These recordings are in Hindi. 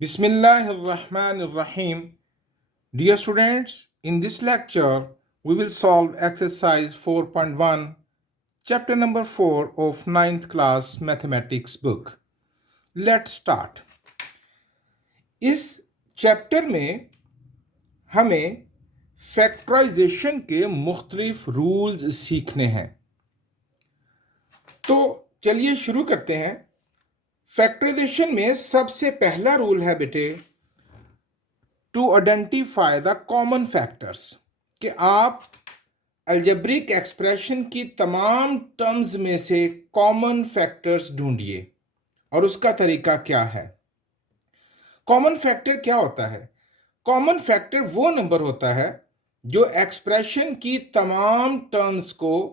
Bismillahirrahmanirrahim. Dear students, in this lecture, we will solve exercise 4.1, chapter number 4 of ninth class mathematics book. Let's start. इस चैप्टर में हमें फैक्टराइजेशन के मुख्तलिफ रूल्स सीखने हैं। तो चलिए शुरू करते हैं। फैक्टराइजेशन में सबसे पहला रूल है बेटे, to identify the common factors, कि आप अलजेब्रिक एक्सप्रेशन की तमाम टर्म्स में से कॉमन फैक्टर्स ढूंढिए। और उसका तरीका क्या है? कॉमन फैक्टर क्या होता है? कॉमन फैक्टर वो नंबर होता है जो एक्सप्रेशन की तमाम टर्म्स को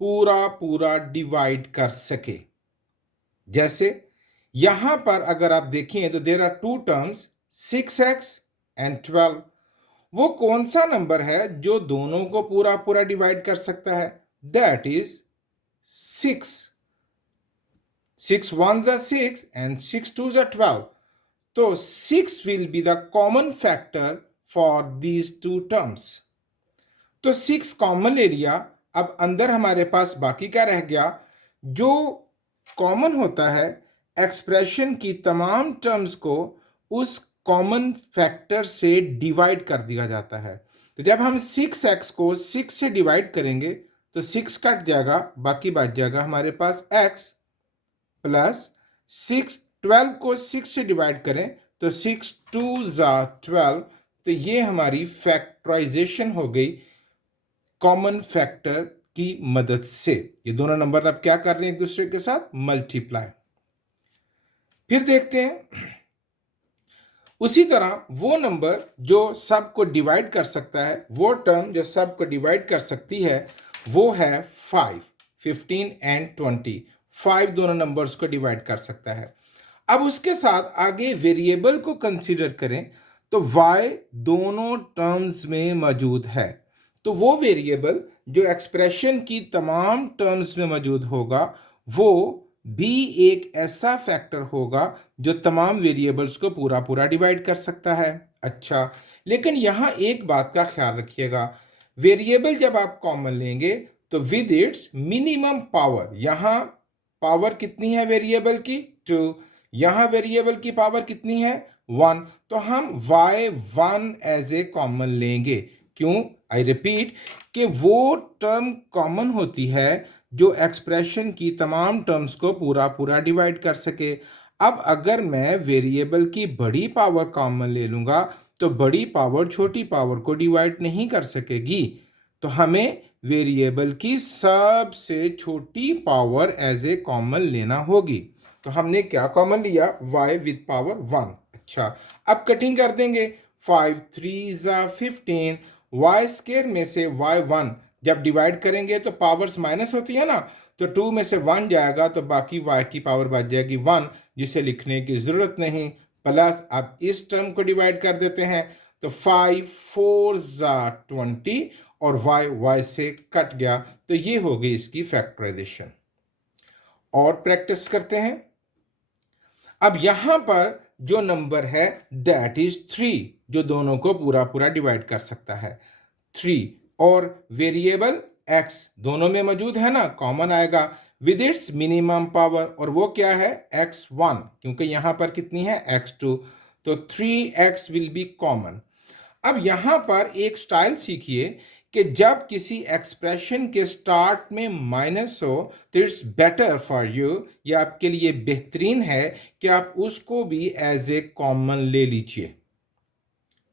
पूरा पूरा डिवाइड कर सके। जैसे यहां पर अगर आप देखें तो there are two terms 6x and 12। वो कौन सा नंबर है जो दोनों को पूरा पूरा डिवाइड कर सकता है? That is 6। 6 1s are 6 and 6 2s are 12. तो 6 will be the common factor for these two terms. तो 6 कॉमन ले लिया। अब अंदर हमारे पास बाकी क्या रह गया? जो कॉमन होता है एक्सप्रेशन की तमाम टर्म्स को उस कॉमन फैक्टर से डिवाइड कर दिया जाता है। तो जब हम 6x को 6 से डिवाइड करेंगे तो 6 कट जाएगा, बाकी बच जाएगा हमारे पास x प्लस 6। 12 को 6 से डिवाइड करें तो 6 2s are 12। तो ये हमारी फैक्टराइजेशन हो गई कॉमन फैक्टर की मदद से। ये दोनों नंबर अब क्या कर रहे हैं? एक दूसरे के साथ मल्टीप्लाई। फिर देखते हैं उसी तरह वो नंबर जो सबको डिवाइड कर सकता है, वो टर्म जो सबको डिवाइड कर सकती है वो है 5। 15 एंड 20, 5 दोनों नंबर्स को डिवाइड कर सकता है। अब उसके साथ आगे वेरिएबल को कंसीडर करें तो y दोनों टर्म्स में मौजूद है। तो वो वेरिएबल जो एक्सप्रेशन की तमाम टर्म्स में मौजूद होगा वो भी एक ऐसा फैक्टर होगा जो तमाम वेरिएबल्स को पूरा पूरा डिवाइड कर सकता है। अच्छा, लेकिन यहाँ एक बात का ख्याल रखिएगा, वेरिएबल जब आप कॉमन लेंगे तो विद इट्स मिनिमम पावर, यहाँ पावर कितनी है वेरिएबल की? 2। यहाँ वेरिएबल की पावर कितनी है? 1। तो हम y1 एज ए कॉमन लेंगे। क्यों? आई रिपीट कि वो टर्म कॉमन होती है जो एक्सप्रेशन की तमाम टर्म्स को पूरा पूरा डिवाइड कर सके। अब अगर मैं वेरिएबल की बड़ी पावर कॉमन ले लूँगा तो बड़ी पावर छोटी पावर को डिवाइड नहीं कर सकेगी। तो हमें वेरिएबल की सबसे छोटी पावर एज ए कॉमन लेना होगी। तो हमने क्या कॉमन लिया? y with power 1। अच्छा, अब कटिंग कर देंगे। 5 3s are 15। y स्क्वायर में से y1 जब डिवाइड करेंगे तो पावर्स माइनस होती है ना, तो 2 में से 1 जाएगा तो बाकी y की पावर बच जाएगी 1, जिसे लिखने की ज़रूरत नहीं। प्लस अब इस टर्म को डिवाइड कर देते हैं तो 5 4s are 20 और y से कट गया। तो ये हो गई इसकी फैक्टराइजेशन। और प्रैक्टिस करते हैं। अब यहां पर जो नंबर है दैट इज 3, जो दोनों को पूरा पूरा डिवाइड कर सकता है। 3 और वेरिएबल x दोनों में मौजूद है ना, कॉमन आएगा विद इट्स मिनिमम पावर, और वो क्या है? x1, क्योंकि यहां पर कितनी है? x2। तो 3x विल बी कॉमन। अब यहां पर एक स्टाइल सीखिए कि जब किसी एक्सप्रेशन के स्टार्ट में माइनस हो तो इट्स बेटर फॉर यू, या आपके लिए बेहतरीन है कि आप उसको भी एज ए कॉमन ले लीजिए।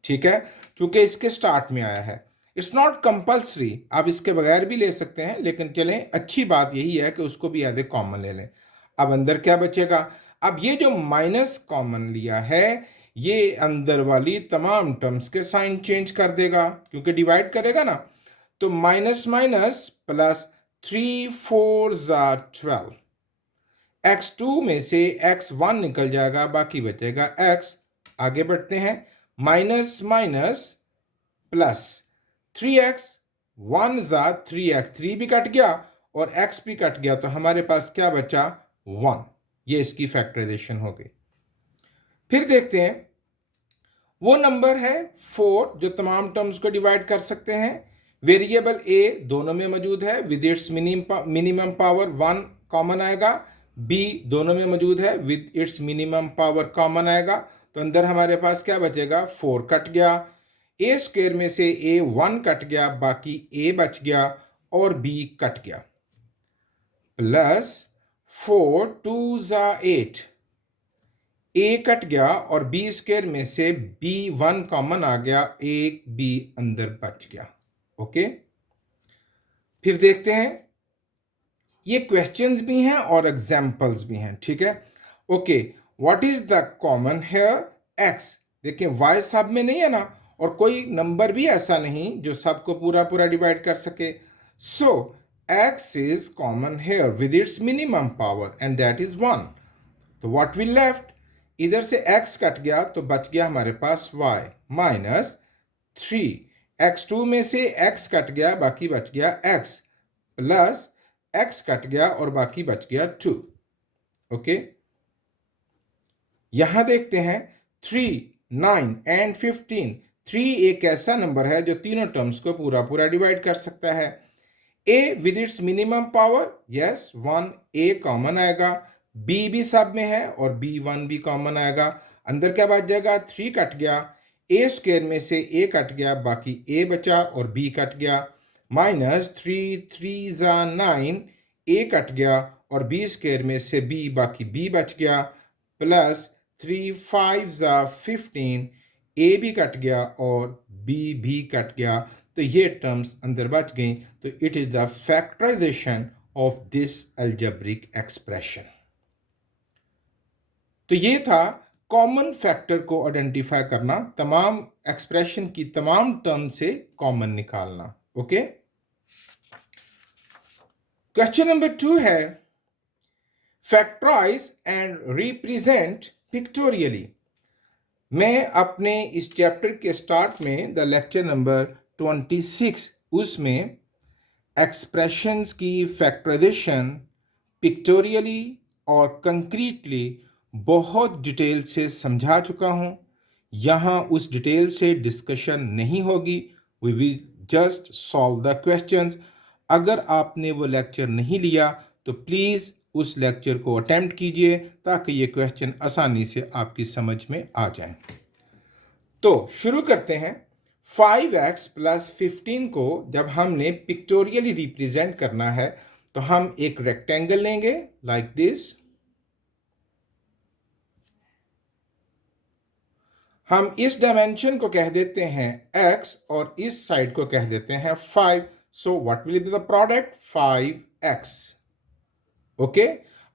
ठीक है, क्योंकि इसके स्टार्ट में आया है। इट्स नॉट कंपल्सरी, आप इसके बगैर भी ले सकते हैं, लेकिन चलें अच्छी बात यही है कि उसको भी एज ए कॉमन ले लें। अब अंदर क्या बचेगा? अब ये जो माइनस कॉमन लिया है ये अंदर वाली तमाम टर्म्स के साइन चेंज कर देगा, क्योंकि डिवाइड करेगा ना। तो minus minus plus 3 4s are 12। x2 में से x1 निकल जाएगा, बाकी बचेगा x। आगे बढ़ते हैं। Minus minus plus 3x 1s are 3x, 3 भी कट गया और x भी कट गया, तो हमारे पास क्या बचा? 1। ये इसकी फैक्टराइजेशन हो गई। फिर देखते हैं वो नंबर है 4 जो तमाम टर्म्स को डिवाइड कर सकते हैं। वेरिएबल ए दोनों में मौजूद है, with its minimum power 1 common आएगा। बी दोनों में मौजूद है, with its minimum power common आएगा। तो अंदर हमारे पास क्या बचेगा, 4 कट गया। ए स्क्वायर में से ए 1 कट गया, बाकी ए बच गया और बी कट गया। प्लस 4 2 ज़ा 8, ए कट गया और बी स्क्वायर में से बी 1 कॉमन आ गया, एक बी अंदर बच गया। ओके, फिर देखते हैं, ये क्वेश्चंस भी हैं और एग्जाम्पल्स भी हैं, ठीक है। Okay, what is the common hair, x. देखिए वाई सब में नहीं है ना, और कोई नंबर भी ऐसा नहीं जो सबको पूरा पूरा डिवाइड कर सके। So x is common here with its minimum power and that is 1। तो व्हाट वी लेफ्ट, इधर से x कट गया तो बच गया हमारे पास y माइनस 3। x2 में से x कट गया, बाकी बच गया x, प्लस x कट गया और बाकी बच गया 2। ओके, यहां देखते हैं 3, 9 एंड 15। 3 एक ऐसा नंबर है जो तीनों टर्म्स को पूरा पूरा डिवाइड कर सकता है। a with its minimum power, yes 1 a common आएगा, b भी सब में है और b1 भी कॉमन आएगा। अंदर क्या बच जाएगा, 3 कट गया, a स्क्वायर में से a कट गया, बाकी a बचा और b कट गया। माइनस 3 3 ज़ा 9, a कट गया और b स्क्वायर में से b, बाकी b बच गया। प्लस 3 5 ज़ा 15, a भी कट गया और b भी कट गया। तो ये टर्म्स अंदर बच गई। तो it is the factorisation of this algebraic expression. तो ये था कॉमन फैक्टर को आइडेंटिफाई करना, तमाम एक्सप्रेशन की तमाम टर्म से कॉमन निकालना। ओके, क्वेश्चन नंबर 2 है फैक्टराइज एंड रिप्रेजेंट पिक्टोरियली। मैं अपने इस चैप्टर के स्टार्ट में द लेक्चर नंबर 26 उसमें एक्सप्रेशंस की फैक्टराइजेशन पिक्टोरियली और कंक्रीटली बहुत डिटेल से समझा चुका हूँ। यहाँ उस डिटेल से डिस्कशन नहीं होगी, we will just solve the questions. अगर आपने वो लेक्चर नहीं लिया तो प्लीज़ उस लेक्चर को अटेम्प्ट कीजिए ताकि ये क्वेश्चन आसानी से आपकी समझ में आ जाए। तो शुरू करते हैं। 5x प्लस 15 को जब हमने पिक्टोरियली रिप्रेजेंट करना है तो हम एक रेक्टेंगल लेंगे लाइक दिस। हम इस डायमेंशन को कह देते हैं x और इस साइड को कह देते हैं 5। So what will be the product, 5x। Okay,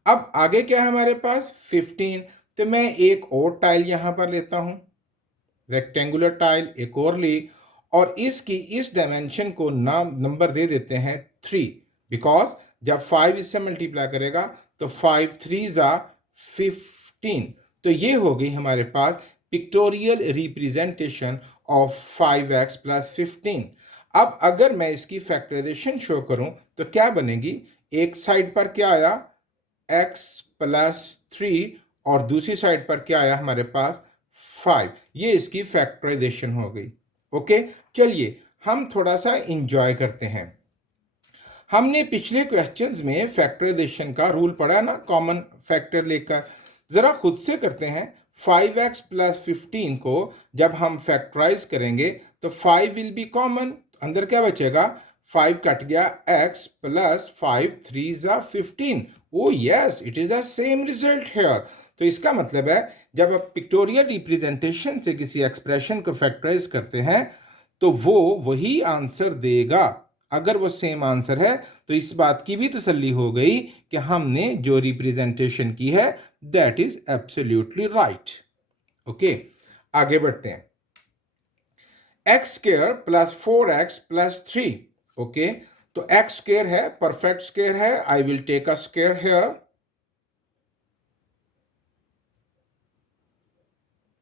अब आगे क्या है हमारे पास 15। तो मैं एक और टाइल यहां पर लेता हूं, रेक्टेंगुलर टाइल एक और ली और इसकी इस डायमेंशन को नाम नंबर दे देते हैं 3, बिकॉज जब 5 इससे मल्टीप्लाई करेगा तो 5 3 ज़ा 15। तो ये हो गई हमारे पास pictorial representation of 5x plus 15। अब अगर मैं इसकी फैक्टराइजेशन शो करूं तो क्या बनेगी, एक साइड पर क्या आया x प्लस 3 और दूसरी साइड पर क्या आया हमारे पास 5। ये इसकी फैक्टराइजेशन हो गई। ओके, चलिए हम थोड़ा सा इंजॉय करते हैं। हमने पिछले क्वेश्चंस में फैक्टराइजेशन का रूल पढ़ा ना, कॉमन फैक्टर लेकर। जरा खुद से करते हैं। 5x प्लस 15 को जब हम फैक्टराइज करेंगे तो 5 विल बी कॉमन, अंदर क्या बचेगा, 5 कट गया, x प्लस 5 3 ज़ा 15। Oh yes, it is the same result here. तो इसका मतलब है जब आप पिक्टोरियल रिप्रेजेंटेशन से किसी एक्सप्रेशन को फैक्टराइज करते हैं तो वो वही आंसर देगा। अगर वो सेम आंसर है तो इस बात की भी तसल्ली हो गई कि हमने जो रिप्रेजेंटेशन की है that is absolutely right. Okay, आगे बढ़ते हैं। X square plus 4x plus 3। Okay, तो एक्स स्क्वायर है, परफेक्ट स्क्वायर है, I will take a square here,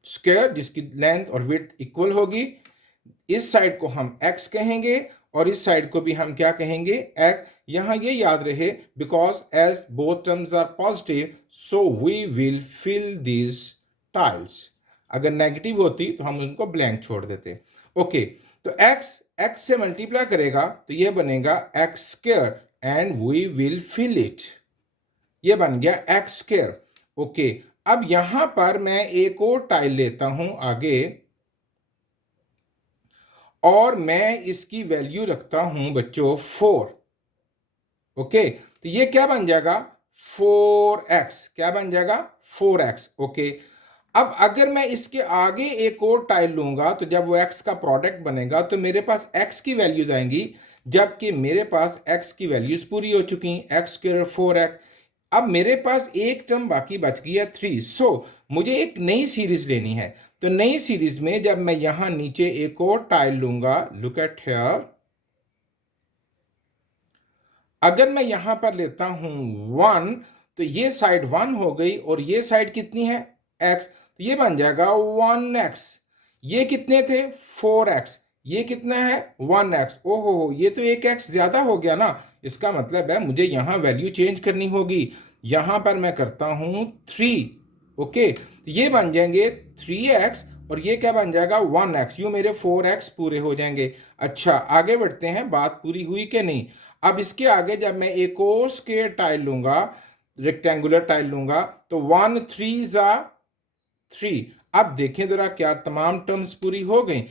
square जिसकी लेंथ और विड्थ इक्वल होगी। इस साइड को हम x कहेंगे और इस साइड को भी हम क्या कहेंगे, x। यहां ये याद रहे because as both terms are positive so we will fill these tiles. अगर नेगेटिव होती तो हम उनको ब्लैंक छोड़ देते। ओके, तो x से मल्टीप्लाई करेगा तो ये बनेगा x square and we will fill it. ये बन गया एक्स स्क्वायर। ओके, अब यहां पर मैं एक और टाइल लेता हूं आगे और मैं इसकी वैल्यू रखता हूं बच्चों 4। ओके, तो ये क्या बन जाएगा 4x। क्या बन जाएगा 4x। ओके, अब अगर मैं इसके आगे एक और टाइल लूंगा तो जब वो x का प्रोडक्ट बनेगा तो मेरे पास x की वैल्यूज आएंगी, जबकि मेरे पास x की वैल्यूज पूरी हो चुकी, एक्स स्क्वायर 4x। अब मेरे पास एक टर्म बाकी बच गया 3। सो मुझे एक नई सीरीज लेनी है। तो नई सीरीज में जब मैं यहां नीचे एक और टाइल लूंगा, लुक एट हियर, अगर मैं यहां पर लेता हूं 1 तो ये साइड 1 हो गई और ये साइड कितनी है x, तो ये बन जाएगा 1x। ये कितने थे 4x, ये कितना है 1x। ओहो हो, ये तो एक x ज्यादा हो गया ना। इसका मतलब है मुझे यहां वैल्यू चेंज करनी होगी। यहां पर मैं करता हूं 3। ओके, तो ये बन जाएंगे 3x और ये क्या बन जाएगा 1x। यूं मेरे 4x पूरे हो जाएंगे। अच्छा, आगे बढ़ते हैं, बात पूरी हुई कि नहीं। अब इसके आगे जब मैं एक और स्क्वायर टाइल लूंगा, रेक्टेंगुलर टाइल लूंगा, तो 1 3 ज़ा 3। अब देखें जरा क्या तमाम टर्म्स पूरी हो गई।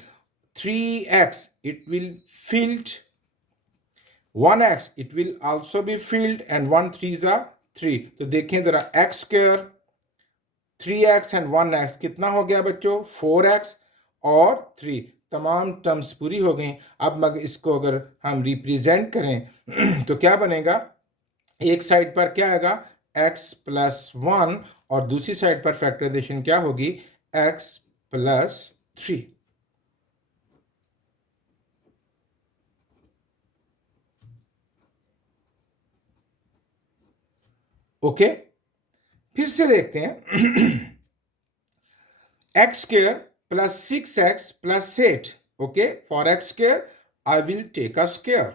3x it will field, 1x it will also be filled and 1 3 ज़ा 3। तो देखें जरा x square 3x and 1x कितना हो गया बच्चों 4x और 3। तमाम टर्म्स पूरी हो गई। अब मगर इसको अगर हम रिप्रेजेंट करें तो क्या बनेगा, एक साइड पर क्या आएगा x प्लस 1 और दूसरी साइड पर फैक्टराइजेशन क्या होगी x प्लस 3। ओके, फिर से देखते हैं x square plus 6x plus 8. Okay, for x square I will take a square.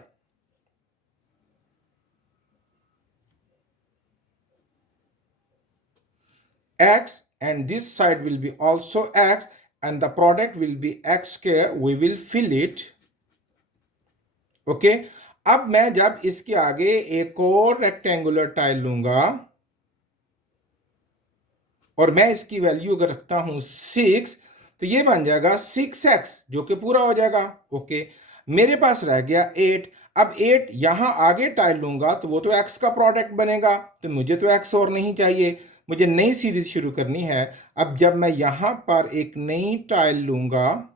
X and this side will be also x and the product will be x square. We will fill it. Okay, अब मैं जब इसके आगे एक और रेक्टेंगुलर टाइल लूंगा और मैं इसकी वैल्यू अगर रखता हूं 6 तो ये बन जाएगा 6x जो कि पूरा हो जाएगा। ओके, मेरे पास रह गया 8। अब 8 यहां आगे टाइल लूंगा तो वो तो x का प्रोडक्ट बनेगा, तो मुझे तो x और नहीं चाहिए, मुझे नई सीरीज शुरू करनी है। अब जब मैं यहां पर एक नई टाइल लूंगा,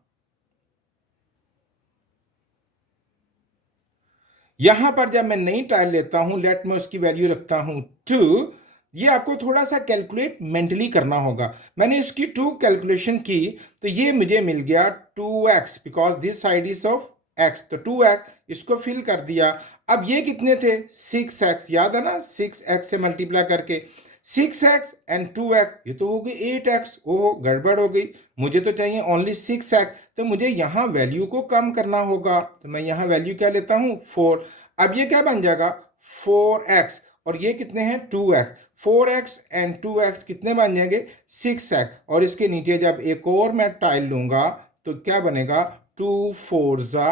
यहां पर जब मैं नई टाइल लेता हूं, लेट मैं उसकी वैल्यू रखता हूं 2। ये आपको थोड़ा सा कैलकुलेट मेंटली करना होगा। मैंने इसकी 2 कैलकुलेशन की तो ये मुझे मिल गया 2x because this side is of x, तो 2x इसको फिल कर दिया। अब ये कितने थे 6x, याद है ना 6x से मल्टीप्लाई करके 6x एंड 2x, ये तो हो गई 8x। ओह गड़बड़ हो गई, मुझे तो चाहिए ओनली 6x, तो मुझे यहाँ वैल्यू को कम करना होगा। तो मैं यहाँ वैल्यू क्या लेता हूँ 4। अब ये क्या बन जाएगा 4x और ये कितने हैं 2x। 4x एंड 2x कितने बन जाएंगे 6x और इसके नीचे जब एक और मैं टाइल लूंगा तो क्या बनेगा 2 4 ज़ा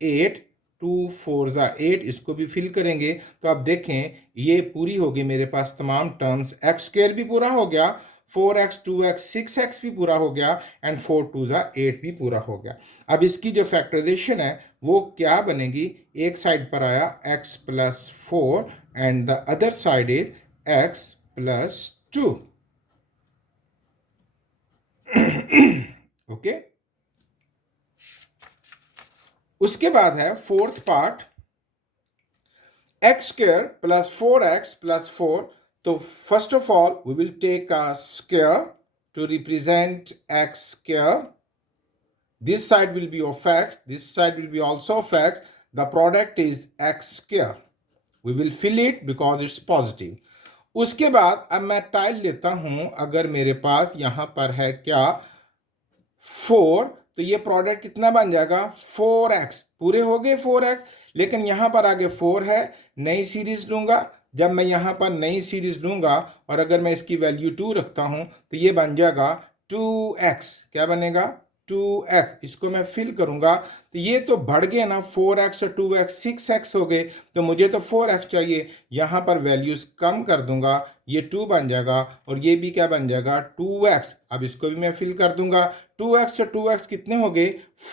8, 2 4 ज़ा 8, इसको भी फिल करेंगे तो आप देखें ये पूरी होगी मेरे पास तमाम टर्म्स। एक्स स्क्वायर भी पूरा हो गया, 4x 2x 6x भी पूरा हो गया एंड 4 2 ज़ा 8 भी पूरा हो गया। अब इसकी जो फैक्टराइजेशन है वो क्या बनेगी, एक साइड पर आया x plus 4 and the other side is x plus 2। Okay, उसके बाद है fourth part, x square plus 4x plus 4. So first of all we will take a square to represent x square. This side will be of x, this side will be also of x. The product is x square. We will fill it because it's positive. उसके बाद अब मैं टाइल लेता हूं, अगर मेरे पास यहां पर है क्या 4, तो ये प्रोडक्ट कितना बन जाएगा 4x, पूरे हो गए 4x, लेकिन यहां पर आगे 4 है। नई सीरीज लूंगा, जब मैं यहां पर नई सीरीज लूंगा और अगर मैं इसकी वैल्यू 2 रखता हूं तो ये बन जाएगा 2x क्या बनेगा 2x, इसको मैं फिल करूंगा तो ये तो बढ़ गए ना 4x और 2x 6x हो गए, तो मुझे तो 4x चाहिए, यहां पर वैल्यूज कम कर दूंगा, ये 2 बन जाएगा और ये भी क्या बन जाएगा 2x। अब इसको भी मैं फिल कर दूंगा, 2x और 2x कितने हो गए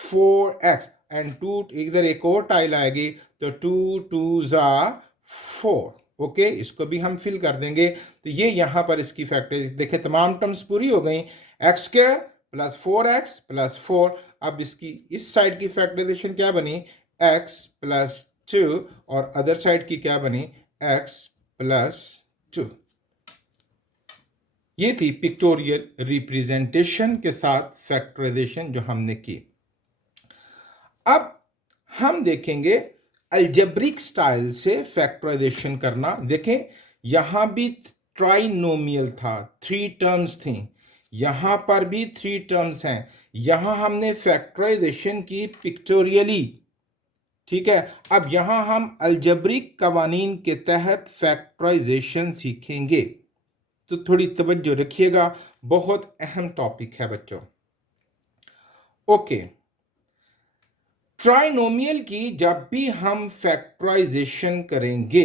4x एंड 2 इधर एक और टाइल आएगी तो 2 2 ज़ा 4। ओके, इसको भी हम फिल कर देंगे तो ये यहां पर इसकी फैक्टर देखिए तमाम टर्म्स पूरी हो गई, x square plus 4x plus 4। अब इसकी इस साइड की फैक्टराइजेशन क्या बनी x प्लस 2 और अदर साइड की क्या बनी x प्लस 2। ये थी पिक्टोरियल रिप्रेजेंटेशन के साथ फैक्टराइजेशन जो हमने की। अब हम देखेंगे अलजेब्रिक स्टाइल से फैक्टराइजेशन करना। देखें यहां भी ट्राइनोमियल था, 3 टर्म्स थी, यहां पर भी 3 टर्म्स हैं, यहां हमने फैक्टराइजेशन की पिक्टोरियली, ठीक है। अब यहां हम अलजेब्रिक कवानीन के तहत फैक्टराइजेशन सीखेंगे, तो थोड़ी तवज्जो रखिएगा, बहुत अहम टॉपिक है बच्चों। ओके, ट्राइनोमियल की जब भी हम फैक्टराइजेशन करेंगे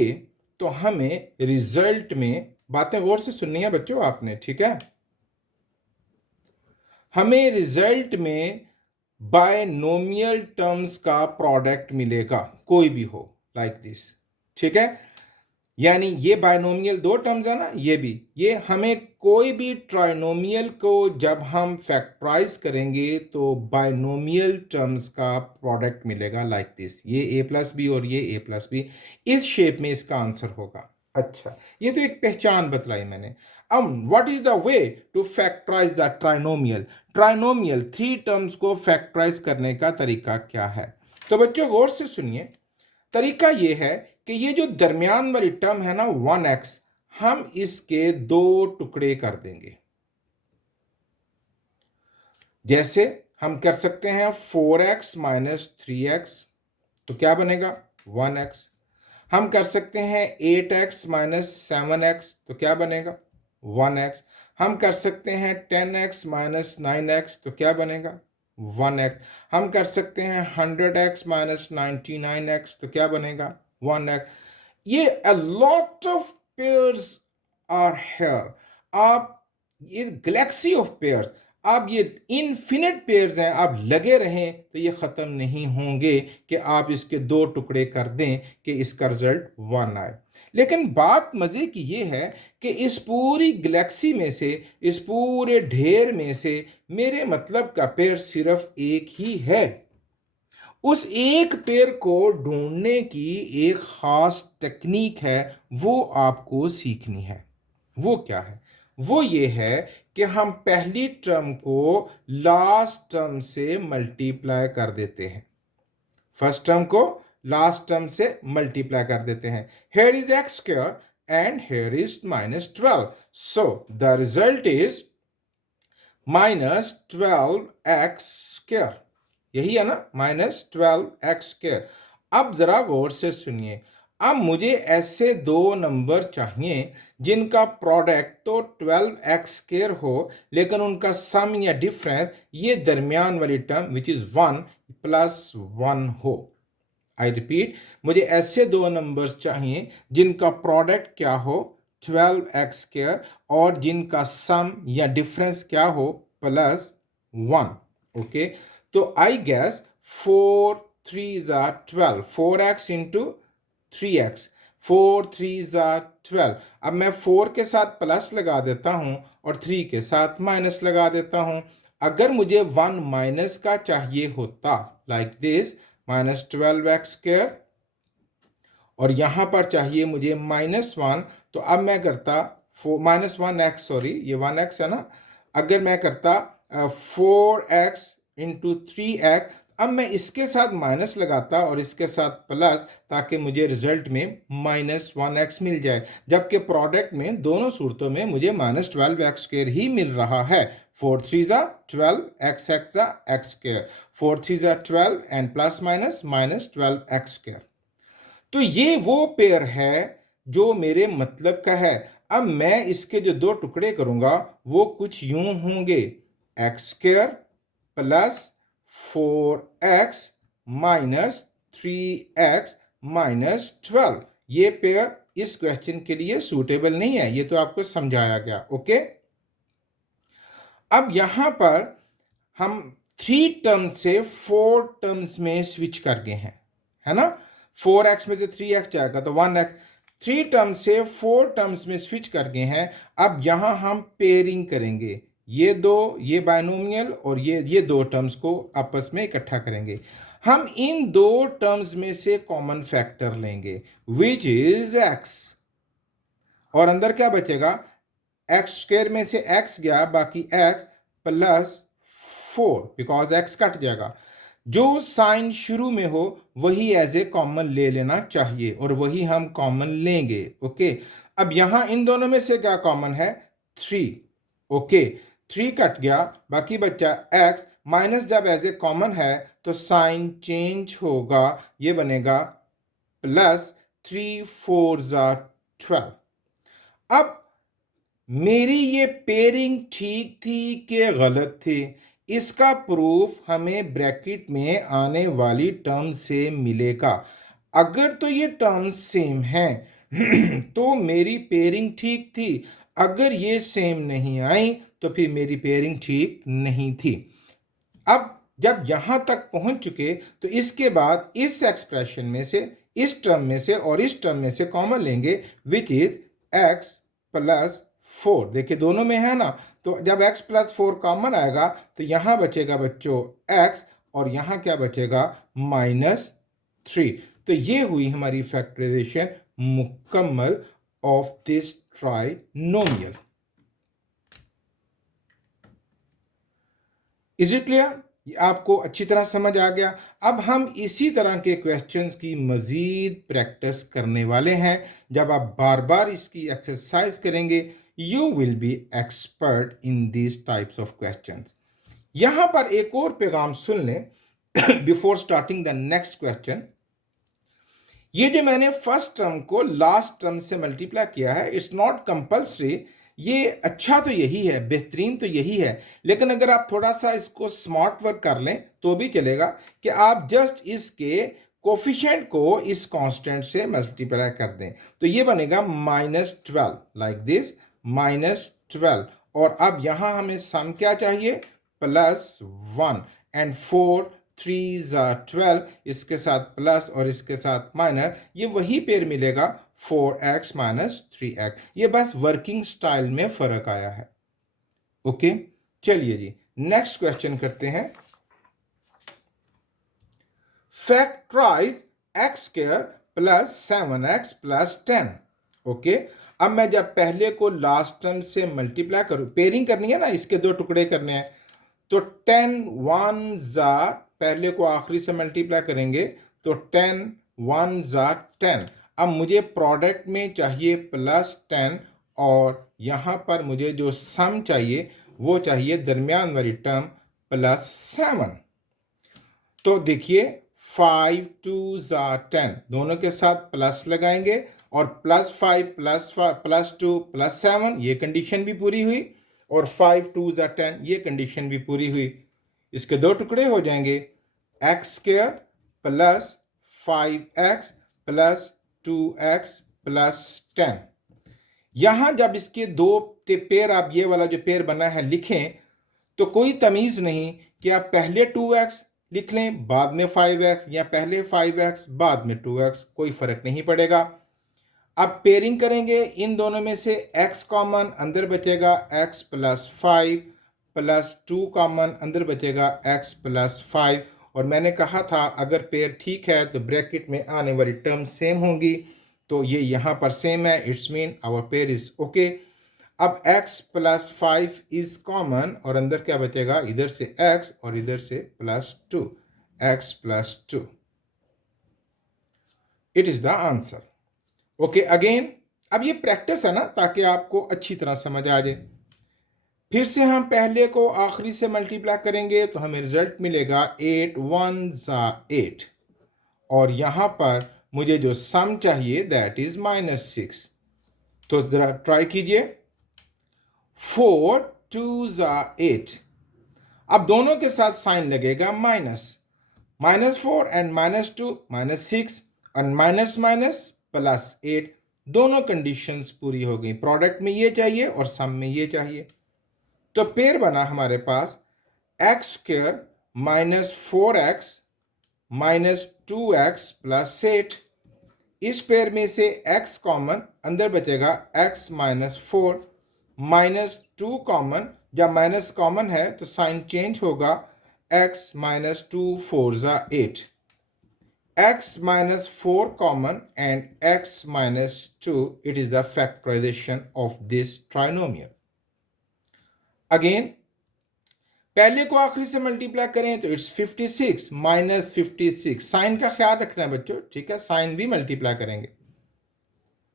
तो हमें रिजल्ट में, बातें गौर से सुननी है बच्चों आपने, ठीक है, हमें रिजल्ट में बायनोमियल टर्म्स का प्रोडक्ट मिलेगा, कोई भी हो, लाइक दिस, ठीक है। यानी ये बायनोमियल 2 टर्म्स है ना, ये भी, ये हमें कोई भी ट्राइनोमियल को जब हम फैक्टराइज करेंगे तो बायनोमियल टर्म्स का प्रोडक्ट मिलेगा, लाइक दिस, ये a प्लस बी और ये a प्लस बी, इस शेप में इसका आंसर होगा। अच्छा, ये तो एक पहचान बतलाई मैंने। अब what is the way to factorise the trinomial, trinomial 3 terms को फैक्टराइज करने का तरीका क्या है। तो बच्चों गौर से सुनिए, तरीका ये है कि ये जो दरमियान वाली टर्म है ना 1x, हम इसके 2 टुकड़े कर देंगे। जैसे हम कर सकते हैं 4x माइनस 3x, तो क्या बनेगा 1x। हम कर सकते हैं 8x माइनस 7x, तो क्या बनेगा 1x। हम कर सकते हैं 10x माइनस 9x, तो क्या बनेगा 1x। हम कर सकते हैं 100x माइनस 99x, तो क्या बनेगा 1x। ये a lot of pairs are here। आप ये गैलेक्सी ऑफ पेयर्स, आप ये इनफिनिट पेयर्स हैं, आप लगे रहें तो ये ख़त्म नहीं होंगे कि आप इसके 2 टुकड़े कर दें कि इसका रिजल्ट 1 आए। लेकिन बात मज़े की ये है कि इस पूरी गैलेक्सी में से, इस पूरे ढेर में से मेरे मतलब का पेयर सिर्फ एक ही है। उस एक पेड़ को ढूंढने की एक खास टेक्निक है, वो आपको सीखनी है। वो क्या है, वो ये है कि हम पहली टर्म को लास्ट टर्म से मल्टीप्लाई कर देते हैं, फर्स्ट टर्म को लास्ट टर्म से मल्टीप्लाई कर देते हैं। Here is x square and here is minus 12, so the result is minus 12x square, यही है ना -12x स्क्वायर। अब जरा गौर से सुनिए, अब मुझे ऐसे 2 नंबर चाहिए जिनका प्रोडक्ट तो 12x स्क्वायर हो लेकिन उनका सम या डिफरेंस ये दरमियान वाली टर्म विच इज 1 प्लस 1 हो। आई रिपीट, मुझे ऐसे 2 नंबर्स चाहिए जिनका प्रोडक्ट क्या हो 12x स्क्वायर और जिनका सम या डिफरेंस क्या हो +1। ओके, तो I guess 4 3 12, 4x into 3x, 4 3 12। अब मैं 4 के साथ प्लस लगा देता हूं और 3 के साथ माइनस लगा देता हूं। अगर मुझे 1 माइनस का चाहिए होता, लाइक दिस -12x स्क्वायर, और यहां पर चाहिए मुझे -1, तो अब मैं करता -1x, सॉरी ये 1x है ना, अगर मैं करता 4x इंटू 3x, अब मैं इसके साथ माइनस लगाता और इसके साथ प्लस, ताकि मुझे रिजल्ट में -1x मिल जाए, जबकि प्रोडक्ट में दोनों सूरतों में मुझे -12x स्क्वायर ही मिल रहा है। 4 3 12, x x x square, 4 3 12 and plus minus -12x square. तो ये वो पेयर है जो मेरे मतलब का है। अब मैं इसके जो 2 टुकड़े करूंगा वो कुछ यूं होंगे, x square plus 4x minus 3x minus 12। ये पेयर इस क्वेश्चन के लिए सूटेबल नहीं है, ये तो आपको समझाया गया। ओके, अब यहां पर हम 3 टर्म्स से 4 टर्म्स में स्विच कर गए हैं, है ना। 4x में से 3x जाएगा तो 1x। 3 टर्म्स से 4 टर्म्स में स्विच कर गए हैं। अब यहां हम पेयरिंग करेंगे, ये दो, ये बाइनोमियल और ये दो टर्म्स को आपस में इकट्ठा करेंगे। हम इन दो टर्म्स में से कॉमन फैक्टर लेंगे विच इज x, और अंदर क्या बचेगा, एक्स स्क्वायर में से x गया, बाकी x plus 4 because x cut जाएगा। जो साइन शुरू में हो वही एज ए कॉमन ले लेना चाहिए और वही हम कॉमन लेंगे। ओके, अब यहां इन दोनों में से क्या कॉमन है, 3। ओके, 3 कट गया, बाकी बच्चा x माइनस, जब एज ए कॉमन है तो साइन चेंज होगा, ये बनेगा प्लस 3 4 12। अब मेरी ये पेयरिंग ठीक थी कि गलत थी, इसका प्रूफ हमें ब्रैकेट में आने वाली टर्म से मिलेगा। अगर तो ये टर्म्स सेम हैं तो मेरी पेयरिंग ठीक थी, अगर ये सेम नहीं आई तो फिर मेरी पेयरिंग ठीक नहीं थी। अब जब यहां तक पहुंच चुके तो इसके बाद इस एक्सप्रेशन में से, इस टर्म में से और इस टर्म में से कॉमन लेंगे विच इज x प्लस 4। देखिए दोनों में है ना, तो जब x प्लस 4 कॉमन आएगा तो यहां बचेगा बच्चों x और यहां क्या बचेगा, -3। तो ये हुई हमारी फैक्टराइजेशन मुकम्मल of this trinomial. Is it clear? आपको अच्छी तरह समझ आ गया। अब हम इसी तरह के क्वेश्चंस की मजीद प्रैक्टिस करने वाले हैं। जब आप बार बार इसकी एक्सरसाइज करेंगे you will be expert in this types of questions. यहां पर एक और पैगाम सुन लें before starting the next question. ये जो मैंने फर्स्ट टर्म को लास्ट टर्म से मल्टीप्लाई किया है, इट्स नॉट कंपल्सरी। ये अच्छा तो यही है, बेहतरीन तो यही है, लेकिन अगर आप थोड़ा सा इसको स्मार्ट वर्क कर लें तो भी चलेगा कि आप जस्ट इसके कोफिशिएंट को इस कांस्टेंट से मल्टीप्लाई कर दें तो ये बनेगा -12 लाइक दिस, -12। और अब यहां हमें सम क्या चाहिए, +1 एंड 4 3 12, इसके साथ प्लस और इसके साथ माइनस, ये वही पेयर मिलेगा 4x माइनस 3x। ये बस वर्किंग स्टाइल में फर्क आया है। ओके, चलिए जी नेक्स्ट क्वेश्चन करते हैं। Factorise x square plus 7x plus 10। Okay, अब मैं जब पहले को लास्ट टर्म से मल्टीप्लाई करूं, पेयरिंग करनी है ना, इसके दो टुकड़े करने हैं, तो 10 1 पहले को आखिरी से मल्टीप्लाई करेंगे तो 10 1 10। अब मुझे प्रोडक्ट में चाहिए +10 और यहाँ पर मुझे जो सम चाहिए वो चाहिए दरमियान वाली टर्म +7। तो देखिए 5 2 10, दोनों के साथ प्लस लगाएंगे और +5 +2 +7, ये कंडीशन भी पूरी हुई, और 5 2 10, ये कंडीशन भी पूरी हुई। इसके दो टुकड़े हो जाएंगे, x square plus 5x plus 2x plus 10। यहां जब इसके दो पेयर, आप ये वाला जो पेयर बना है लिखें तो कोई तमीज नहीं कि आप पहले 2x लिख लें बाद में 5x या पहले 5x बाद में 2x, कोई फर्क नहीं पड़ेगा। अब पेयरिंग करेंगे, इन दोनों में से x कॉमन, अंदर बचेगा x प्लस 5 प्लस 2 कॉमन, अंदर बचेगा x प्लस 5। और मैंने कहा था अगर पेयर ठीक है तो ब्रैकेट में आने वाली टर्म सेम होंगी, तो ये यहाँ पर सेम है, it's mean our pair is okay. अब x प्लस 5 इज कॉमन और अंदर क्या बचेगा, इधर से x और इधर से +2, x plus 2। It is the answer. Okay again, अब ये प्रैक्टिस है ना ताकि आपको अच्छी तरह समझ आ जाए। फिर से हम पहले को आखिरी से मल्टीप्लाई करेंगे तो हमें रिजल्ट मिलेगा 8 1 8, और यहां पर मुझे जो सम चाहिए दैट इज -6। तो जरा ट्राई कीजिए, 4 2 8, अब दोनों के साथ साइन लगेगा माइनस, -4 एंड -2 -6 और माइनस माइनस +8, दोनों कंडीशंस पूरी हो गई। प्रोडक्ट में ये चाहिए और सम में ये चाहिए, तो पेयर बना हमारे पास x² -4x -2x +8। इस पेयर में से x कॉमन, अंदर बचेगा x -4 -2 कॉमन, जब माइनस कॉमन है तो साइन चेंज होगा, x -2 4 8, x -4 common and x -2, it is the factorization of this trinomial. Again, पहले को आखिरी से मल्टीप्लाई करें तो इट्स 56 -56, साइन का ख्याल रखना है बच्चों, ठीक है, साइन भी मल्टीप्लाई करेंगे,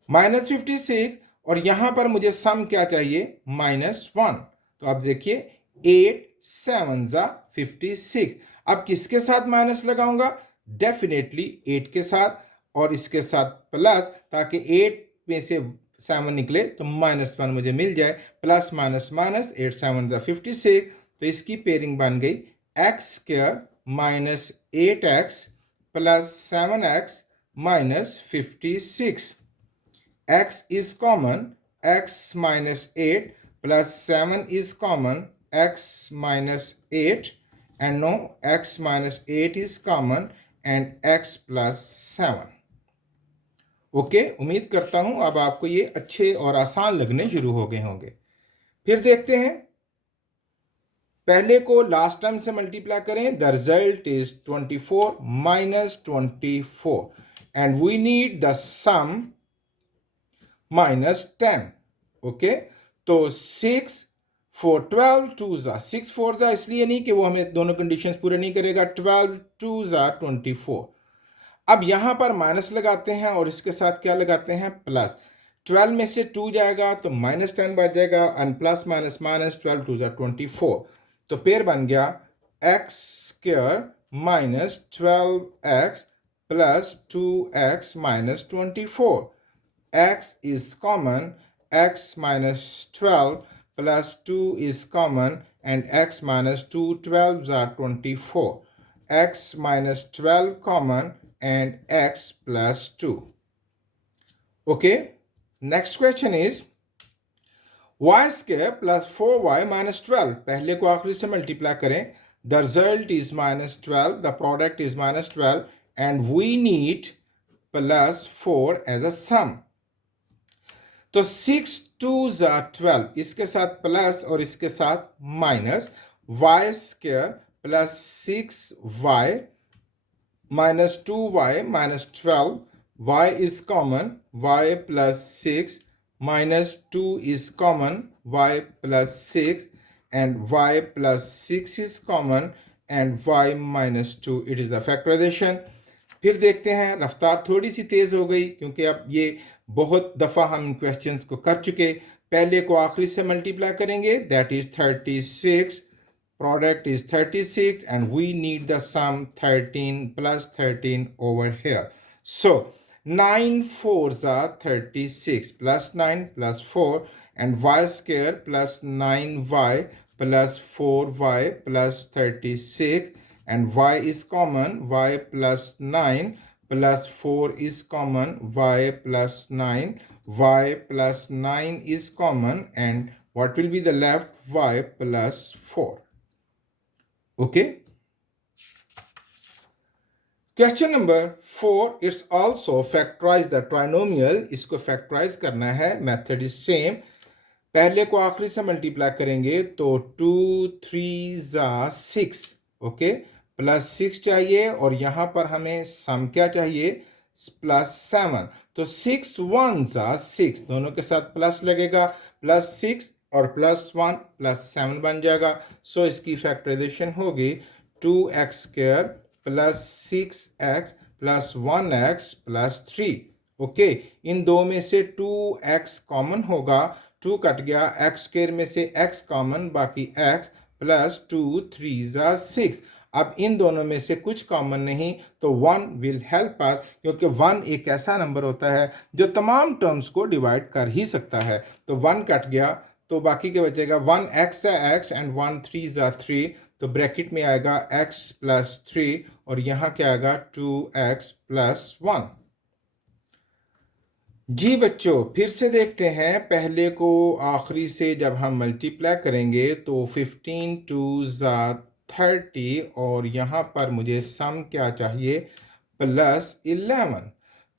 -56, और यहां पर मुझे सम क्या चाहिए, -1, तो आप देखिए 8 7 56। अब किसके साथ माइनस लगाऊंगा, डेफिनेटली 8 के साथ और इसके साथ प्लस, ताकि 8 में से 7 निकले तो -1 मुझे मिल जाए, प्लस माइनस माइनस 8 7 56, तो इसकी पेयरिंग बन गई x² -8x + 7x -56। x is common, x -8 plus 7 is common, x -8, and no, x -8 is common and x plus 7। Okay, उम्मीद करता हूं अब आपको ये अच्छे और आसान लगने शुरू हो गए होंगे। फिर देखते हैं, पहले को लास्ट टाइम से मल्टीप्लाई करें, the result is 24 -24 and we need the sum -10। Okay, तो 6 4 12 2 6 4 इसलिए नहीं कि वो हमें दोनों कंडीशंस पूरे नहीं करेगा, 12 2 24। अब यहां पर माइनस लगाते हैं और इसके साथ क्या लगाते हैं, प्लस। 12 में से 2 जाएगा तो -10 बच जाएगा, एंड प्लस माइनस माइनस 12 2 24, तो पेयर बन गया x² -12x + 2x -24। x is common, x -12 plus 2 is common, and x -2 12 24, x -12 common and x plus 2. Okay, next question is y² plus 4y -12, पहले को आखिरी से मल्टीप्लाई करें, the result is -12, the product is -12, and we need plus 4 as a sum। तो 6 2 12, इसके साथ प्लस और इसके साथ minus, y² plus 6y -2y -12, y is common, y plus 6 -2 is common, y plus 6, and y plus 6 is common, and y -2, it is the factorization। फिर देखते हैं, रफ्तार थोड़ी सी तेज हो गई क्योंकि अब ये बहुत दफ़ा हम क्वेश्चंस को कर चुके। पहले को आखिरी से मल्टीप्लाई करेंगे, that is 36, product is 36, and we need the sum 13 plus 13 over here। So 9 4s are 36 plus 9 plus 4, and y² plus 9y plus 4y plus 36, and y is common, y plus 9 plus 4 is common, y plus 9, y plus 9 is common, and what will be the left, y plus 4। Okay, question number 4, it's also factorize the trinomial। इसको factorize करना है, method is same। पहले को आखिरी से मल्टीप्लाई करेंगे तो 2 3 6, ओके, प्लस 6 चाहिए, और यहां पर हमें सम क्या चाहिए, प्लस 7, तो 6 1 6, दोनों के साथ प्लस लगेगा, प्लस 6 और प्लस 1 प्लस 7 बन जाएगा। सो इसकी फैक्टराइजेशन होगी 2x² plus 6x plus 1x plus 3। Okay, इन दो में से 2x कॉमन होगा, 2 कट गया, x² में से x कॉमन, बाकी x प्लस 2 3 6। अब इन दोनों में से कुछ कॉमन नहीं, तो 1 विल हेल्प अस, क्योंकि 1 एक ऐसा नंबर होता है जो तमाम टर्म्स को डिवाइड कर ही सकता है। तो 1 कट गया, तो बाकी के बचेगा 1 x है x, एंड 1 3 3, तो ब्रैकेट में आएगा x प्लस 3 और यहाँ क्या आएगा 2x प्लस 1। जी बच्चों, फिर से देखते हैं पहले को आखिरी से जब हम मल्टीप्लाई करेंगे तो 15 2 30 और यहाँ पर मुझे सम क्या चाहिए प्लस 11।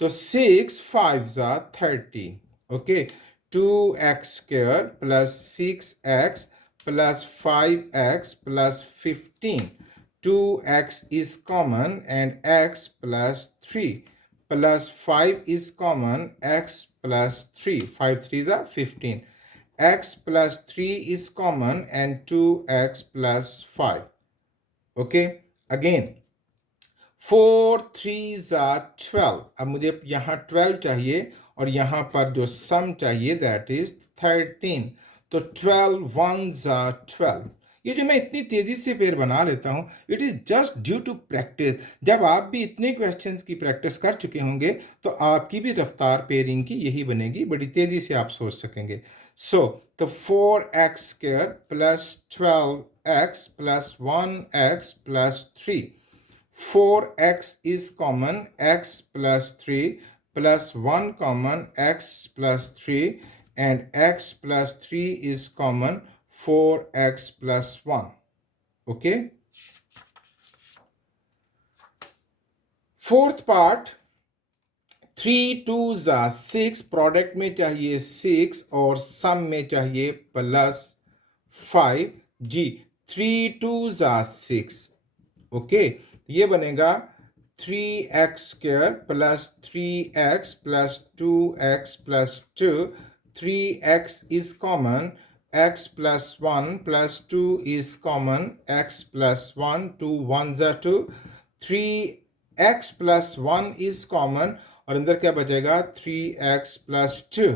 तो 6 5 30। Okay, 2x square plus 6x plus 5x plus 15। 2x is common and x plus 3 plus 5 is common, x plus 3, 5 3 is 15. X plus 3 is common and 2x plus 5. Okay, again 4 3 12। अब मुझे यहाँ 12 चाहिए और यहाँ पर जो सम चाहिए दैट इज 13। तो 12 1 12। ये जो मैं इतनी तेजी से पेयर बना लेता हूँ it is just due to practice. जब आप भी इतने क्वेश्चंस की प्रैक्टिस कर चुके होंगे तो आपकी भी रफ्तार पेयरिंग की यही बनेगी, बड़ी तेजी से आप सोच सकेंगे। सो तो 4x square plus 12x plus 1x plus 3। 4x is common, x plus 3 plus 1 common, x plus 3 and x plus 3 is common, 4x plus 1. Okay. Fourth part, 3 2 6, product में चाहिए 6 और सम में चाहिए प्लस 5। जी 3 2 6। ओके, ये बनेगा 3x square plus 3x plus 2x plus 2। 3x is common, x plus 1 plus 2 is common, x plus 1, 2 1 2। 3x plus 1 is common और अंदर क्या बचेगा 3x plus 2।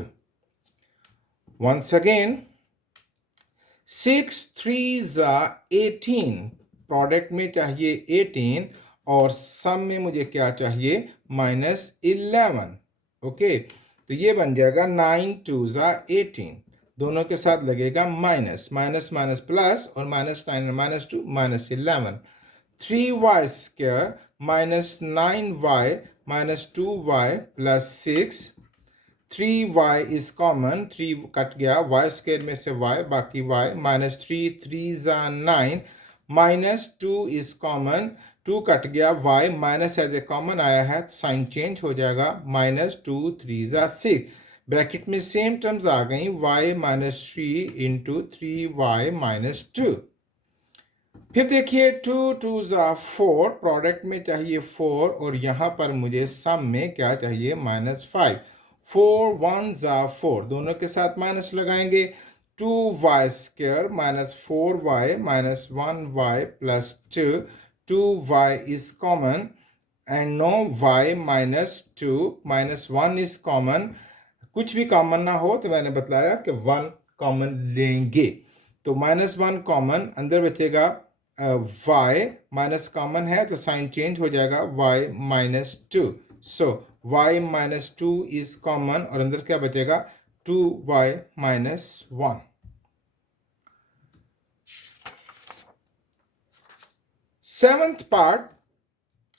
Once again 6 3 18, product में चाहिए 18 और सम में मुझे क्या चाहिए -11। ओके, तो ये बन जाएगा 9 2 18। दोनों के साथ लगेगा माइनस माइनस माइनस प्लस और -9 -2 -11। 3y square minus 9y minus 2y plus 6। 3y is common, 3 cut गया, y स्क्वायर में से y बाकी y, -3 3 9 माइनस 2 इज कॉमन, 2 कट गया, y minus as a common आया है, साइन चेंज हो जाएगा, -2 3 6। ब्रैकेट में सेम टर्म्स आ गई, y -3 इंटू 3y -2। फिर देखिए 2 2 4, प्रोडक्ट में चाहिए 4 और यहाँ पर मुझे सम में क्या चाहिए -5। 4 1 4, दोनों के साथ माइनस लगाएंगे, 2y square minus 4y minus 1y plus 2। 2y is common and no y minus 2 minus 1 is common। कुछ भी कॉमन ना हो तो मैंने बताया कि 1 कॉमन लेंगे, तो -1 कॉमन, अंदर बचेगा y, माइनस कॉमन है तो साइन चेंज हो जाएगा, y -2। So y -2 is common और अंदर क्या बचेगा 2y -1। सेवंथ पार्ट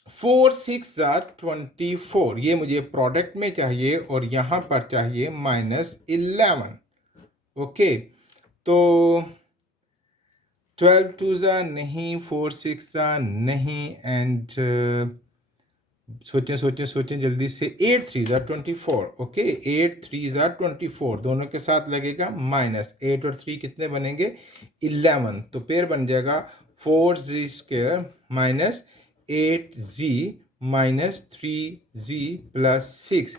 4 6 24, ये मुझे प्रोडक्ट में चाहिए और यहाँ पर चाहिए -11। ओके, तो 12 2 नहीं, 4 6 नहीं, एंड सोचें जल्दी से, 8 3 24। ओके, 8 3 24, दोनों के साथ लगेगा माइनस, 8 और 3 कितने बनेंगे 11। तो पेयर बन जाएगा 4z square minus 8z minus 3z plus 6।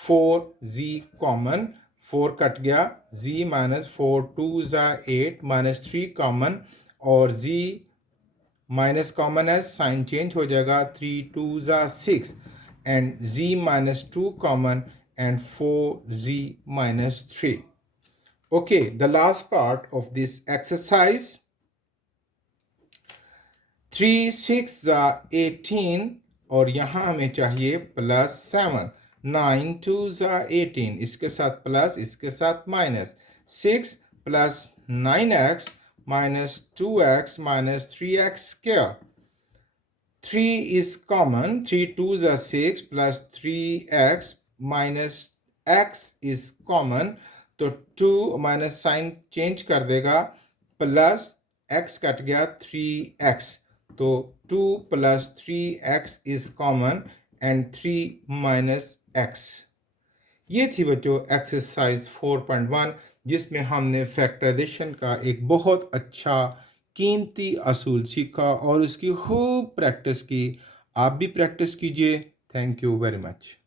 4z common, 4 cut गया, z माइनस 4 2 8 माइनस 3 कॉमन और z माइनस कॉमन है, साइन चेंज हो जाएगा, 3 2 6 and z minus 2 common and 4z minus 3। Okay, the last part of this exercise, 3 6 18 और यहाँ हमें चाहिए +7। 9 2 18, इसके साथ प्लस, इसके साथ minus, 6 plus 9x minus 2x minus 3x square. 3 is common, 3 2s are 6 plus 3x minus x is common, तो 2 माइनस साइन चेंज कर देगा, प्लस x कट गया 3x, तो 2 plus 3x is common and 3 minus x। ये थी बच्चों एक्सरसाइज 4.1, जिसमें हमने फैक्टराइजेशन का एक बहुत अच्छा कीमती असूल सीखा और उसकी खूब प्रैक्टिस की। आप भी प्रैक्टिस कीजिए। Thank you very much.